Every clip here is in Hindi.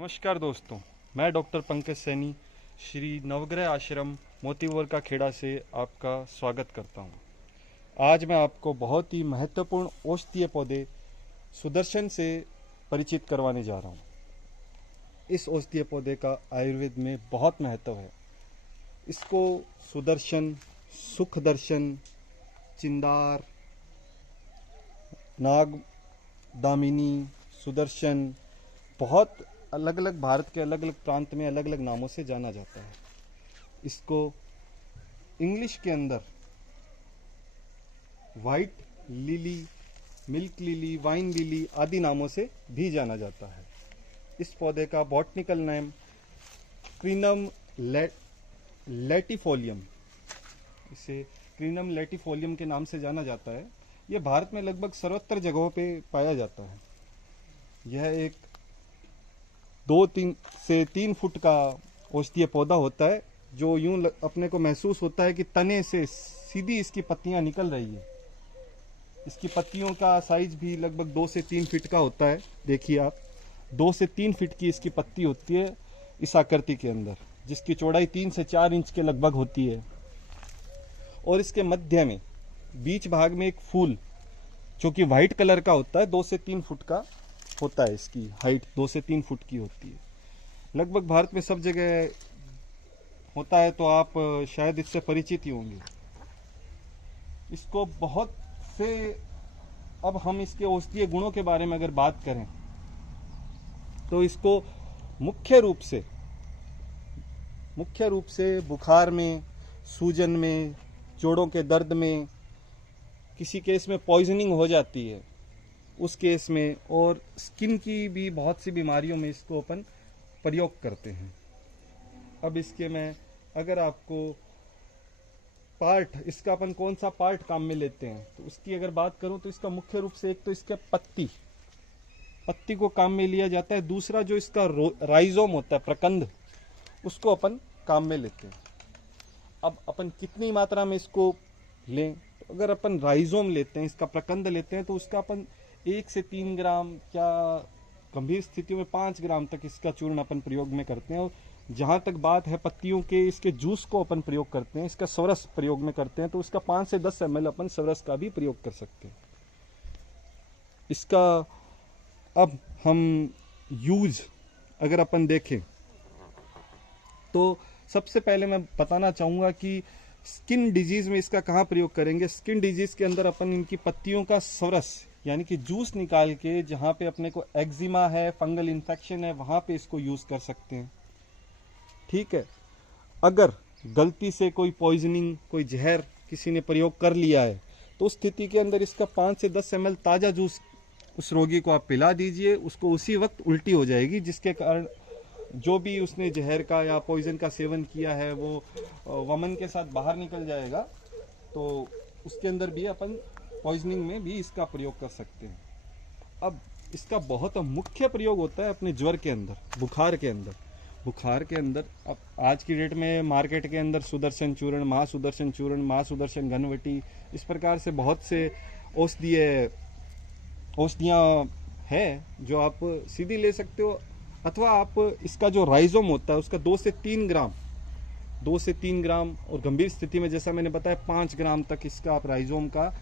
नमस्कार दोस्तों, मैं डॉक्टर पंकज सैनी श्री नवग्रह आश्रम मोतीवर का खेड़ा से आपका स्वागत करता हूं। आज मैं आपको बहुत ही महत्वपूर्ण औषधीय पौधे सुदर्शन से परिचित करवाने जा रहा हूं। इस औषधीय पौधे का आयुर्वेद में बहुत महत्व है। इसको सुदर्शन, सुख दर्शन, चिंदार, नाग दामिनी, सुदर्शन, बहुत अलग अलग भारत के अलग अलग प्रांत में अलग अलग नामों से जाना जाता है। इसको इंग्लिश के अंदर white lily, milk lily, wine lily आदि नामों से भी जाना जाता है। इस पौधे का बॉटनिकल नेम क्रीनम लैटिफोलियम, इसे क्रीनम लैटिफोलियम के नाम से जाना जाता है। यह भारत में लगभग सर्वत्र जगहों पे पाया जाता है। यह एक 2 से 3 फुट का औषधीय पौधा होता है, जो यूं अपने को महसूस होता है कि तने से सीधी इसकी पत्तियां निकल रही है। इसकी पत्तियों का साइज भी लगभग 2 से 3 फीट का होता है। देखिए आप, 2 से 3 फीट की इसकी पत्ती होती है इस आकृति के अंदर, जिसकी चौड़ाई 3 से 4 इंच के लगभग होती है। और इसके मध्य में बीच भाग में एक फूल जो कि व्हाइट कलर का होता है, 2 से 3 फुट का होता है। इसकी हाइट 2 से 3 फुट की होती है। लगभग भारत में सब जगह होता है, तो आप शायद इससे परिचित ही होंगे। इसको बहुत से, अब हम इसके औषधीय गुणों के बारे में अगर बात करें तो इसको मुख्य रूप से बुखार में, सूजन में, जोड़ों के दर्द में, किसी केस में पॉइजनिंग हो जाती है उस केस में, और स्किन की भी बहुत सी बीमारियों में इसको अपन प्रयोग करते हैं। अब इसके मैं अगर आपको पार्ट, इसका अपन कौन सा पार्ट काम में लेते हैं तो उसकी अगर बात करूं तो इसका मुख्य रूप से एक तो इसके पत्ती को काम में लिया जाता है। दूसरा जो इसका राइजोम होता है, प्रकंद, उसको अपन काम में लेते हैं। अब अपन कितनी मात्रा में इसको लें, तो अगर अपन राइजोम लेते हैं, इसका प्रकंद लेते हैं, तो उसका अपन 1 से 3 ग्राम, क्या गंभीर स्थितियों में 5 ग्राम तक इसका चूर्ण अपन प्रयोग में करते हैं। और जहां तक बात है पत्तियों के, इसके जूस को अपन प्रयोग करते हैं, इसका सवरस प्रयोग में करते हैं, तो इसका 5 से 10 ml अपन सवरस का भी प्रयोग कर सकते हैं। इसका अब हम यूज अगर अपन देखें तो सबसे पहले मैं बताना चाहूंगा कि स्किन डिजीज में इसका कहाँ प्रयोग करेंगे। स्किन डिजीज के अंदर अपन इनकी पत्तियों का सवरस यानी कि जूस निकाल के, जहाँ पे अपने को एक्जिमा है, फंगल इन्फेक्शन है, वहां पे इसको यूज कर सकते हैं। ठीक है। अगर गलती से कोई पॉइजनिंग, कोई जहर किसी ने प्रयोग कर लिया है, तो उस स्थिति के अंदर इसका 5 से 10 ml ताजा जूस उस रोगी को आप पिला दीजिए। उसको उसी वक्त उल्टी हो जाएगी, जिसके कारण जो भी उसने जहर का या पॉइजन का सेवन किया है वो वमन के साथ बाहर निकल जाएगा। तो उसके अंदर भी अपन पॉइजनिंग में भी इसका प्रयोग कर सकते हैं। अब इसका बहुत मुख्य प्रयोग होता है अपने ज्वर के अंदर, बुखार के अंदर। अब आज की डेट में मार्केट के अंदर सुदर्शन चूर्ण, महासुदर्शन घनवटी, इस प्रकार से बहुत से औषधियाँ हैं जो आप सीधी ले सकते हो, अथवा आप इसका जो राइजोम होता है उसका 2 से 3 ग्राम, और गंभीर स्थिति में जैसा मैंने बताया 5 ग्राम तक इसका आप राइजोम का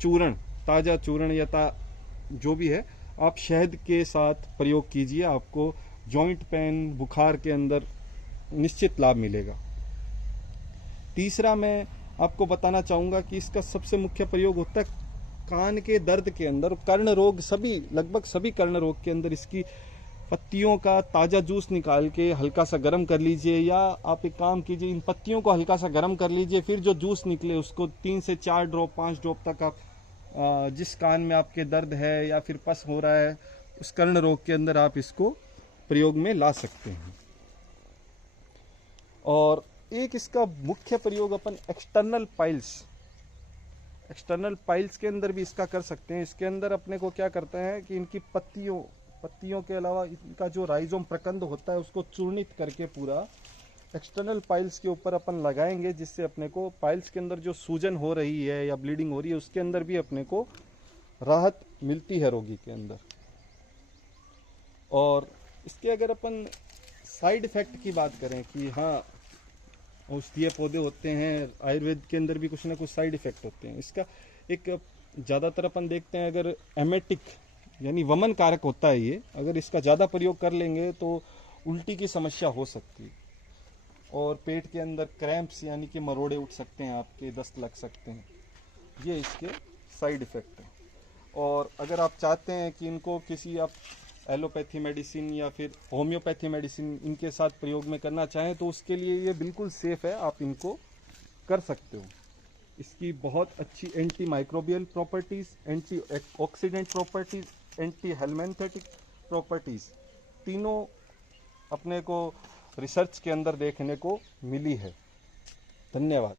चूर्ण, ताजा चूर्ण या जो भी है, आप शहद के साथ प्रयोग कीजिए। आपको जॉइंट पेन, बुखार के अंदर निश्चित लाभ मिलेगा। तीसरा मैं आपको बताना चाहूंगा कि इसका सबसे मुख्य प्रयोग होता है कान के दर्द के अंदर, कर्ण रोग, लगभग सभी कर्ण रोग के अंदर इसकी पत्तियों का ताजा जूस निकाल के हल्का सा गर्म कर लीजिए, या आप एक काम कीजिए, इन पत्तियों को हल्का सा गर्म कर लीजिए, फिर जो जूस निकले उसको 3 से 4 ड्रॉप, 5 ड्रॉप तक आप जिस कान में आपके दर्द है या फिर पस हो रहा है उस कर्ण रोग के अंदर आप इसको प्रयोग में ला सकते हैं। और एक इसका मुख्य प्रयोग अपन एक्सटर्नल पाइल्स के अंदर भी इसका कर सकते हैं। इसके अंदर अपने को क्या करते हैं कि इनकी पत्तियों के अलावा इनका जो राइजोम प्रकंद होता है उसको चूर्णित करके पूरा एक्सटर्नल पाइल्स के ऊपर अपन लगाएंगे, जिससे अपने को पाइल्स के अंदर जो सूजन हो रही है या ब्लीडिंग हो रही है उसके अंदर भी अपने को राहत मिलती है रोगी के अंदर। और इसके अगर अपन साइड इफेक्ट की बात करें कि हाँ औषधीय पौधे होते हैं, आयुर्वेद के अंदर भी कुछ ना कुछ साइड इफेक्ट होते हैं। इसका एक ज़्यादातर अपन देखते हैं, अगर एमेटिक यानी वमन कारक होता है ये, अगर इसका ज़्यादा प्रयोग कर लेंगे तो उल्टी की समस्या हो सकती है और पेट के अंदर क्रैम्प्स यानी कि मरोड़े उठ सकते हैं, आपके दस्त लग सकते हैं। ये इसके साइड इफ़ेक्ट हैं। और अगर आप चाहते हैं कि इनको किसी आप एलोपैथी मेडिसिन या फिर होम्योपैथी मेडिसिन इनके साथ प्रयोग में करना चाहें तो उसके लिए ये बिल्कुल सेफ़ है, आप इनको कर सकते हो। इसकी बहुत अच्छी anti microbial properties, anti oxidant properties, anti helminthic properties तीनों अपने को रिसर्च के अंदर देखने को मिली है। धन्यवाद।